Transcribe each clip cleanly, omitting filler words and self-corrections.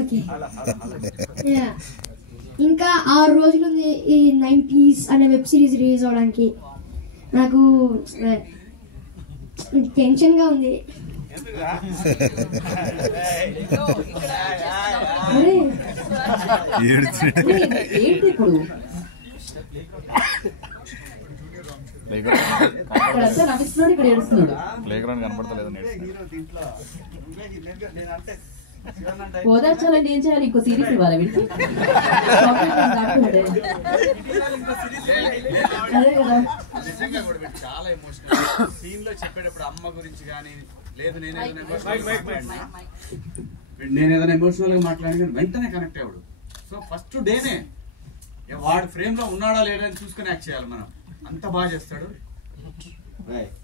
Okay. ఇంకా 6 రోజులు ఉంది ఈ 90s అనే వెబ్ సిరీస్ రిలీజ్ అవడానికి. నాకు టెన్షన్ గా ఉంది. ఓదార్చాలంటే ఏం చేయాలి? ఇంకో సీరీస్ ఇవ్వాలి వీటికి. చాలా ఎమోషనల్ సీన్ లో చెప్పేటప్పుడు అమ్మ గురించి కానీ లేదు నేను ఏదైనా ఎమోషనల్ గా మాట్లాడి కానీ వెంటనే కనెక్ట్ అవ్వడు. సో ఫస్ట్ డేనే వాడు ఫ్రేమ్ లో ఉన్నాడా లేడా అని చూసుకుని యాక్ట్ చేయాలి మనం. అంత బాగా చేస్తాడు.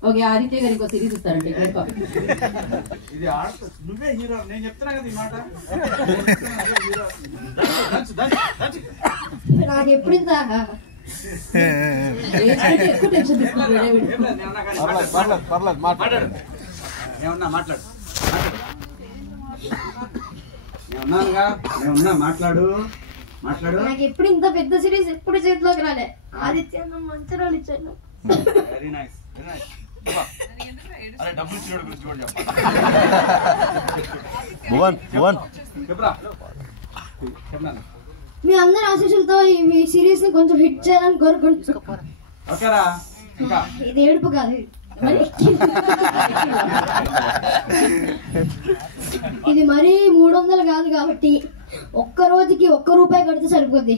ఓకే, ఆదిత్య గారు ఇంకో సిరీస్ ఇస్తారండి. ఇది నువ్వే హీరో, నేను చెప్తున్నా కదా ఈ మాట. నాకు ఎప్పుడు ఎక్కువ టెన్షన్ తీసుకుంటాడు. ఏమన్నా మాట్లాడు. నేనున్నానుగా, నేనున్నా, మాట్లాడు మాట్లాడు. నాకు ఎప్పుడు ఇంత పెద్ద సిరీస్ ఎప్పుడు చేతిలోకి రాలే. ఆదిత్య మంచి రోల్ ఇచ్చాను. Very nice, very nice. అరే డబ్బులు ఇచ్చినోడు గురించి కూడా చెప్పరా. మీ అందరి ఆశీస్సులతో ఈ సిరీస్ ని కొంచెం హిట్ చేయాలని కోరుకుంటున్నాను. ఓకేరా. ఇంకా ఇది ఏడుపు కాదు, ఇది మరీ 300 కాదు కాబట్టి ఒక్క రోజుకి 1 రూపాయి కడితే సరిపోద్ది.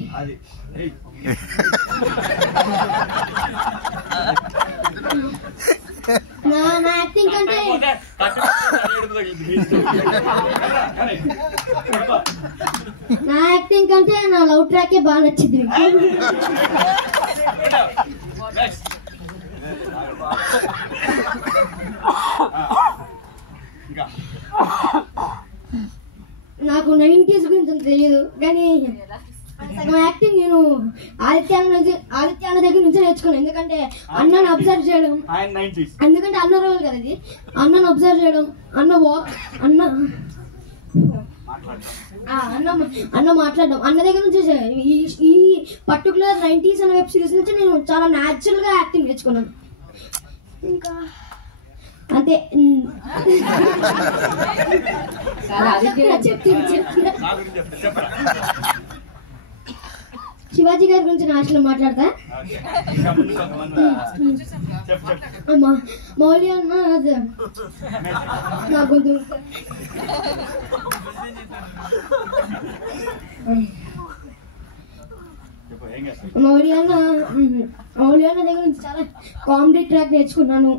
నా యాక్టింగ్ కంటే నా లవ్ ట్రాకే బాగా నచ్చింది. నాకు 90s గురించి అంత తెలియదు కానీ సగం యాక్టింగ్ నేను ఆదిత్య అన్న దగ్గర నుంచి నేర్చుకున్నాను. ఎందుకంటే అన్నను అబ్జర్వ్ చేయడం, ఎందుకంటే అన్న రోల్ కదా ఇది. అన్నను అబ్జర్వ్ చేయడం, అన్న మాట్లాడడం, అన్న దగ్గర నుంచి ఈ పర్టికులర్ 90s అనే వెబ్ సిరీస్ నుంచి నేను చాలా న్యాచురల్ గా యాక్టింగ్ నేర్చుకున్నాను. ఇంకా అంతే. శివాజీ గారి గురించి నాశనం మాట్లాడతా. మౌలి అన్న నా గొంతు మౌలి అన్న దగ్గర నుంచి చాలా కామెడీ ట్రాక్ నేర్చుకున్నాను.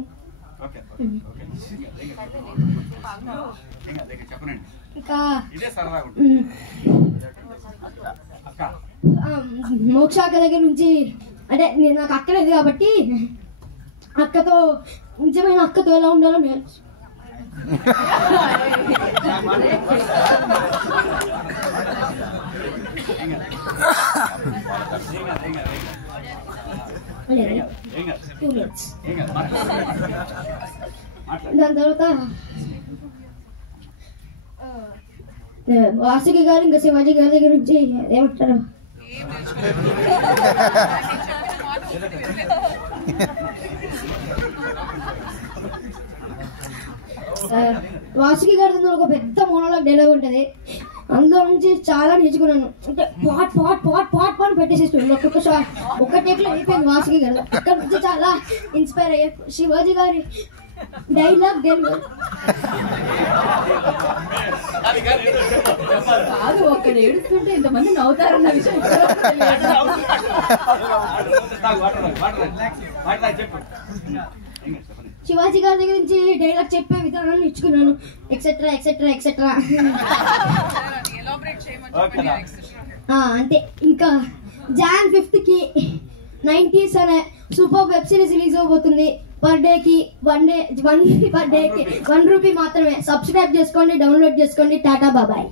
ఇంకా మోక్షాక దగ్గర నుంచి అంటే నేను నాకు అక్క లేదు కాబట్టి అక్కతో నిజమైన అక్కతో ఎలా ఉండాలో నేర్చు. దాని తర్వాత వాసుకి గారు ఇంకా శివాజీ గారి దగ్గర నుంచి ఏమంటారు, వాసుకి గారి దగ్గర ఒక పెద్ద మోనోలాగ్ డైలాగ్ ఉంటది. అందులో నుంచి చాలా నేర్చుకున్నాను. అంటే పాట్ పెట్టేసేస్తుంది ఒక్క టేక్లో అయిపోయింది వాసుకి గారు. అక్కడ నుంచి చాలా ఇన్స్పైర్ అయ్యే శివాజీ గారి డైలాగ్ కాదు, ఒక్కడ ఏడుస్తుంటే ఇంతమంది నవ్వుతారన్న విషయం శివాజీ గారి దగ్గర నుంచి డైలాగ్ చెప్పే విధానం నేర్చుకున్నాను. ఎక్సెట్రా ఎక్సెట్రా ఎక్సెట్రా అంతే. ఇంకా Jan 5th కి 90s అనే సూపర్ వెబ్ సిరీస్ రిలీజ్ అవబోతుంది. పర్ డే కి 1 రూపీ మాత్రమే. సబ్స్క్రైబ్ చేసుకోండి, డౌన్లోడ్ చేసుకోండి. టాటా బాబాయ్.